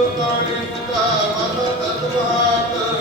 ਗੁਰੂ ਤਾਣੀ ਪਿਤਾ ਮਨ ਤਤ ਮਹਾਤ।